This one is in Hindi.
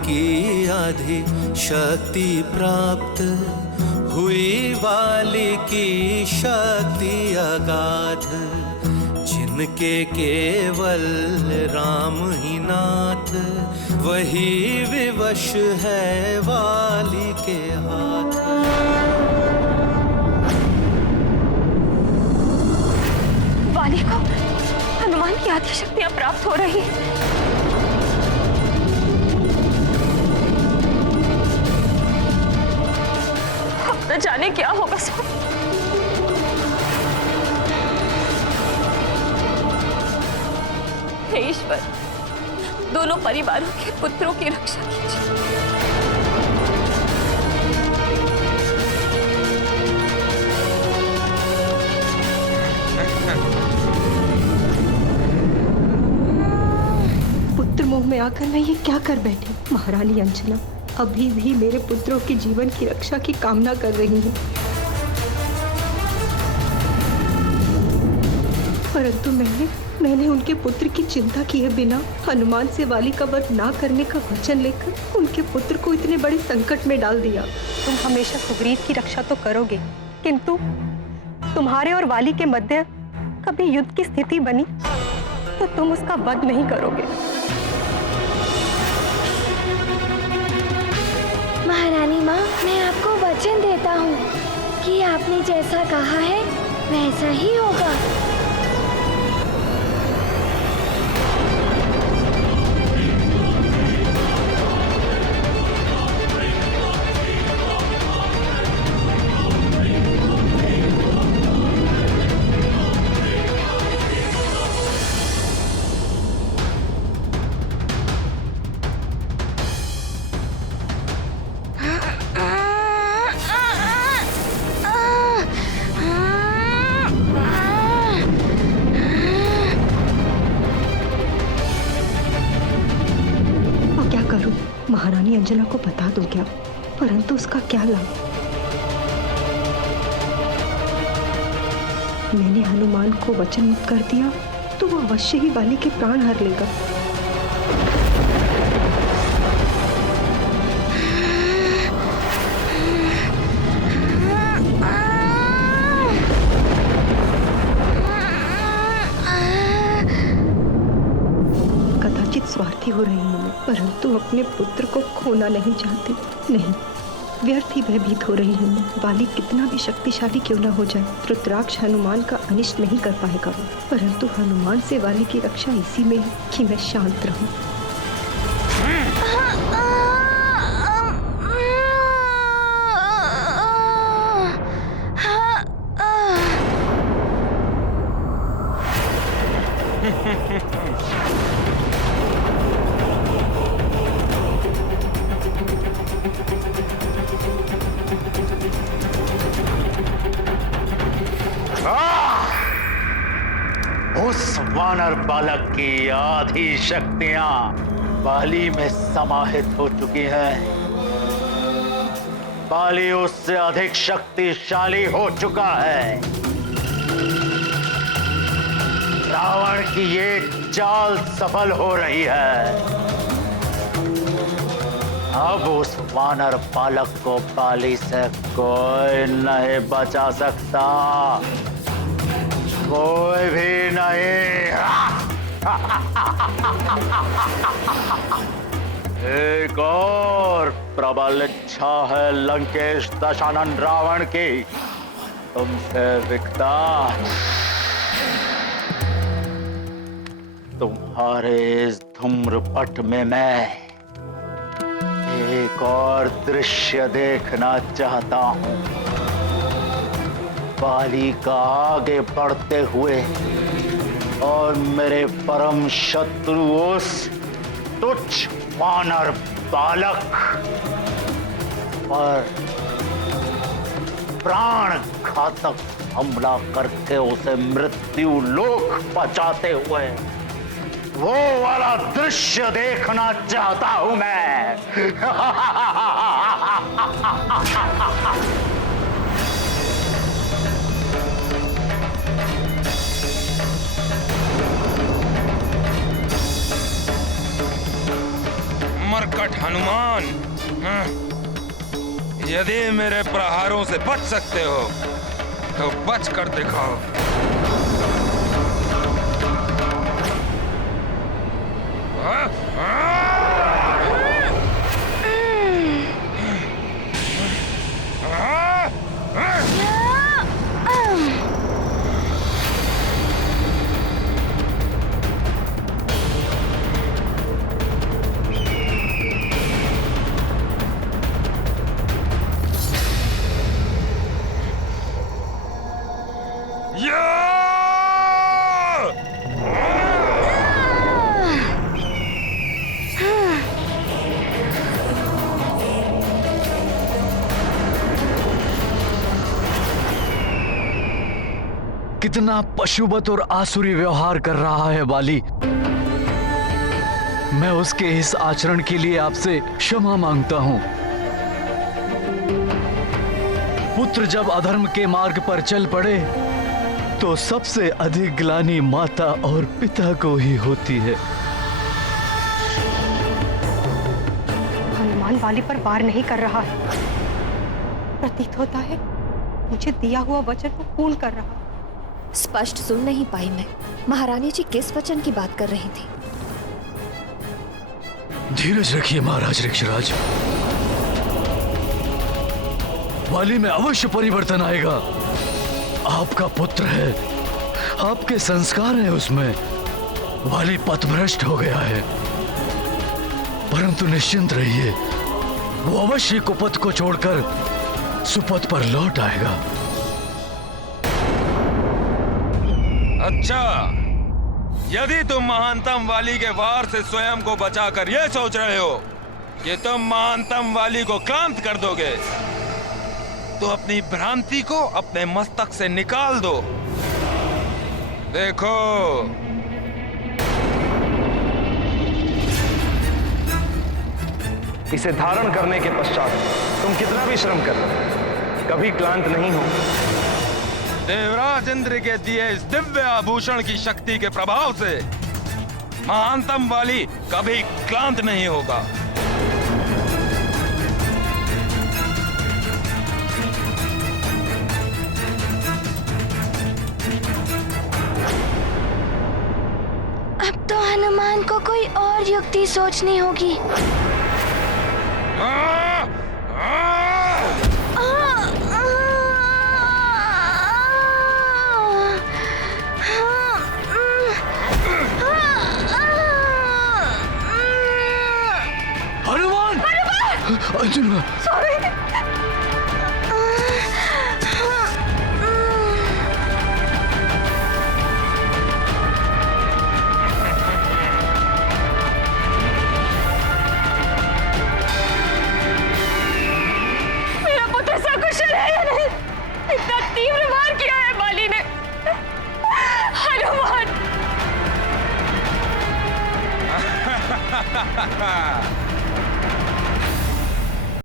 की आधी शक्ति प्राप्त हुई, वाली की शक्ति अगाध, जिनके केवल राम ही नाथ, वही विवश है वाली के हाथ। वाली को हनुमान की आदि शक्तियां प्राप्त हो रही हैं। अब न जाने क्या होगा सब। हे ईश्वर, दोनों परिवारों के पुत्रों की रक्षा कीजिए। पुत्र मोह में आकर मैं ये क्या कर बैठी। महारानी अंजना अभी भी मेरे पुत्रों के जीवन की रक्षा की कामना कर रही है, परंतु मैंने उनके पुत्र की चिंता किए बिना हनुमान से वाली का वध ना करने का वचन लेकर उनके पुत्र को इतने बड़े संकट में डाल दिया। तुम हमेशा सुग्रीव की रक्षा तो करोगे, किंतु तुम्हारे और वाली के मध्य कभी युद्ध की स्थिति बनी तो तुम उसका वध नहीं करोगे। महारानी माँ, मैं आपको वचन देता हूँ कि आपने जैसा कहा है वैसा ही होगा। महारानी अंजना को बता दो क्या, परंतु उसका क्या लाभ। मैंने हनुमान को वचन मुक्त कर दिया तो वो अवश्य ही वाली के प्राण हर लेगा। स्वार्थी हो रही हूँ मैं, परंतु अपने पुत्र को खोना नहीं चाहती। नहीं, व्यर्थ ही भयभीत हो रही हूँ मैं। वाली कितना भी शक्तिशाली क्यों न हो जाए, रुद्राक्ष हनुमान का अनिष्ट नहीं कर पाएगा, परंतु हनुमान से वाली की रक्षा इसी में है कि मैं शांत रहूं। उस वानर बालक की आधी शक्तियां बाली में समाहित हो चुकी हैं। बाली उससे अधिक शक्तिशाली हो चुका है। रावण की ये चाल सफल हो रही है। अब उस वानर बालक को बाली से कोई नहीं बचा सकता, कोई भी नहीं। एक और प्रबल इच्छा है लंकेश दशानन रावण की तुमसे विकता। तुम्हारे इस धूम्रपट में मैं एक और दृश्य देखना चाहता हूं। बाली का आगे बढ़ते हुए और मेरे परम शत्रु उस तुच्छ वानर बालक पर प्राण घातक हमला करके उसे मृत्यु लोक पहुंचाते हुए वो वाला दृश्य देखना चाहता हूं मैं। मरकट हनुमान, यदि मेरे प्रहारों से बच सकते हो तो बच कर दिखाओ। कितना पशुवत और आसुरी व्यवहार कर रहा है वाली। मैं उसके इस आचरण के लिए आपसे क्षमा मांगता हूं। पुत्र जब अधर्म के मार्ग पर चल पड़े तो सबसे अधिक ग्लानि माता और पिता को ही होती है। हनुमान वाली पर वार नहीं कर रहा है। प्रतीत होता है मुझे दिया हुआ वचन को पूर्ण कर रहा है। स्पष्ट सुन नहीं पाई मैं। महारानी जी किस वचन की बात कर रही थी? धीरज रखिए महाराज ऋक्षराज। वाली में अवश्य परिवर्तन आएगा। आपका पुत्र है, आपके संस्कार हैं उसमें। वाली पथभ्रष्ट हो गया है, परंतु निश्चिंत रहिए, वो अवश्य कुपथ को छोड़कर सुपथ पर लौट आएगा। अच्छा, यदि तुम महानतम वाली के वार से स्वयं को बचाकर यह सोच रहे हो कि तुम महानतम वाली को क्लांत कर दोगे, तो अपनी भ्रांति को अपने मस्तक से निकाल दो। देखो, इसे धारण करने के पश्चात तुम कितना भी श्रम कर लो, कभी क्लांत नहीं हो। देवराज इंद्र के दिए इस दिव्य आभूषण की शक्ति के प्रभाव से महानतम वाली कभी क्लांत नहीं होगा। अब तो हनुमान को कोई और युक्ति सोचनी होगी। हनुमान! अर्जुन! मेरा पुत्र सकुशल है या नहीं? इतना तीव्र वार किया है बाली ने। हनुमान!